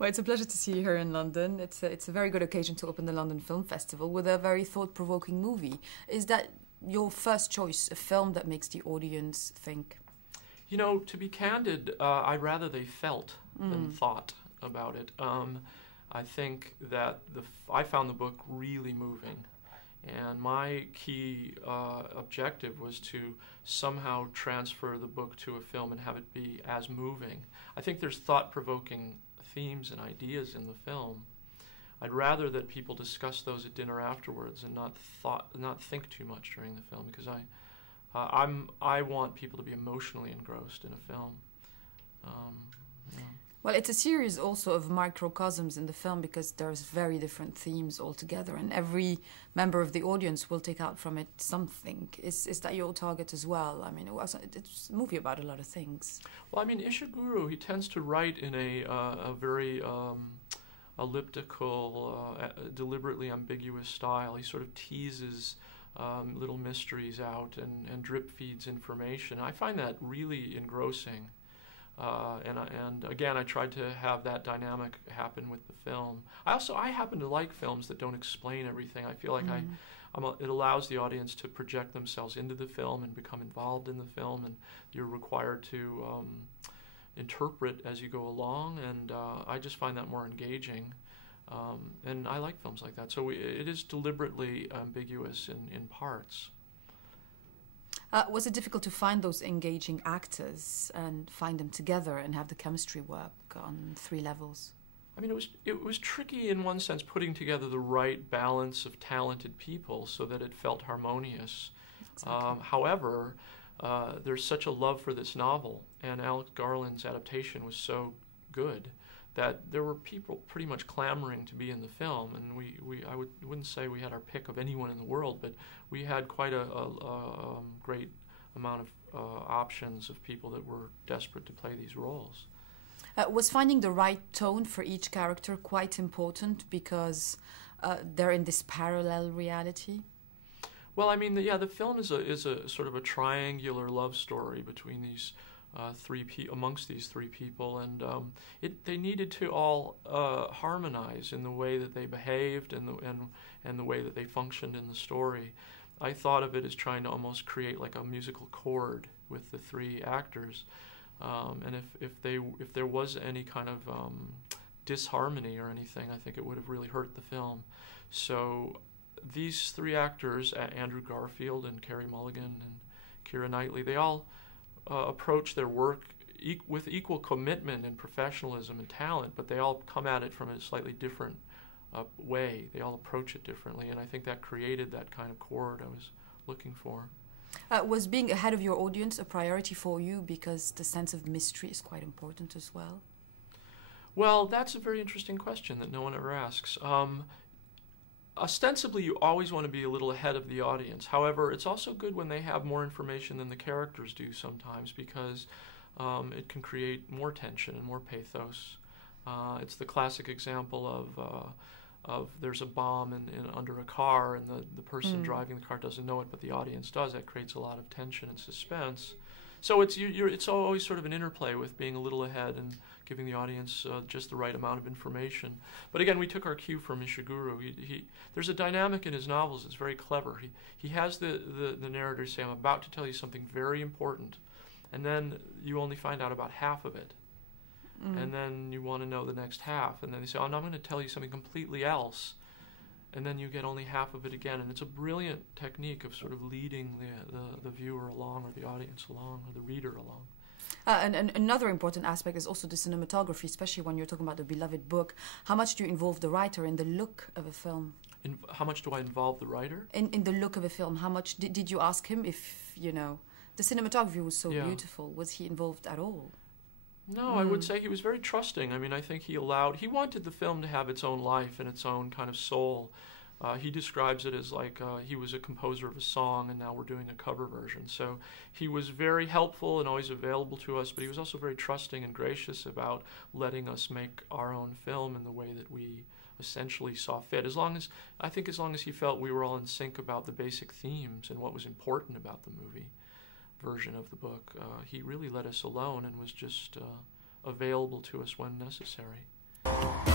Well, it's a pleasure to see you here in London. It's a very good occasion to open the London Film Festival with a very thought-provoking movie. Is that your first choice, a film that makes the audience think? You know, to be candid, I'd rather they felt than thought about it. I think that I found the book really moving. And my key objective was to somehow transfer the book to a film and have it be as moving. I think there's thought-provoking themes and ideas in the film. I'd rather that people discuss those at dinner afterwards and not think too much during the film, because I want people to be emotionally engrossed in a film. Yeah. Well, it's a series also of microcosms in the film, because there's very different themes altogether, and every member of the audience will take out from it something. Is that your target as well? I mean, it's a movie about a lot of things. Well, I mean, Ishiguro, he tends to write in a very elliptical, deliberately ambiguous style. He sort of teases little mysteries out and drip feeds information. I find that really engrossing. And again, I tried to have that dynamic happen with the film. I happen to like films that don't explain everything. I feel like it allows the audience to project themselves into the film and become involved in the film, and you're required to interpret as you go along, and I just find that more engaging. And I like films like that. So it is deliberately ambiguous in parts. Was it difficult to find those engaging actors and find them together and have the chemistry work on 3 levels? I mean, it was tricky in one sense, putting together the right balance of talented people so that it felt harmonious. Exactly. However, there's such a love for this novel, and Alex Garland's adaptation was so good that there were people pretty much clamoring to be in the film, and I wouldn't say we had our pick of anyone in the world, but we had quite a great amount of options of people that were desperate to play these roles. Was finding the right tone for each character quite important, because they're in this parallel reality? Well, I mean, the film is a sort of a triangular love story between these amongst these 3 people, and they needed to all harmonize in the way that they behaved and the way that they functioned in the story. I thought of it as trying to almost create like a musical chord with the 3 actors, and if there was any kind of disharmony or anything, I think it would have really hurt the film. So these 3 actors, Andrew Garfield and Carey Mulligan and Keira Knightley, they all approach their work with equal commitment and professionalism and talent, but they all come at it from a slightly different way. They all approach it differently, and I think that created that kind of chord I was looking for. Was being ahead of your audience a priority for you, because the sense of mystery is quite important as well? Well, that's a very interesting question that no one ever asks. Ostensibly, you always want to be a little ahead of the audience. However, it's also good when they have more information than the characters do sometimes, because it can create more tension and more pathos. It's the classic example of there's a bomb under a car, and the person driving the car doesn't know it, but the audience does. That creates a lot of tension and suspense. So it's always sort of an interplay with being a little ahead and giving the audience just the right amount of information. But again, we took our cue from Ishiguro. There's a dynamic in his novels that's very clever. He has the narrator say, I'm about to tell you something very important, and then you only find out about half of it. And then you want to know the next half, and then they say, oh, no, I'm going to tell you something completely else. And then you get only half of it again, and it's a brilliant technique of sort of leading the viewer along, or the audience along, or the reader along. And another important aspect is also the cinematography, especially when you're talking about the beloved book. How much do you involve the writer in the look of a film? How much do I involve the writer? In the look of a film. How much did you ask him if, the cinematography was so beautiful? Was he involved at all? No, I would say he was very trusting. I mean, I think he wanted the film to have its own life and its own kind of soul. He describes it as like he was a composer of a song, and now we're doing a cover version. So he was very helpful and always available to us, but he was also very trusting and gracious about letting us make our own film in the way that we essentially saw fit. I think as long as he felt we were all in sync about the basic themes and what was important about the movie version of the book, he really let us alone and was just available to us when necessary. you.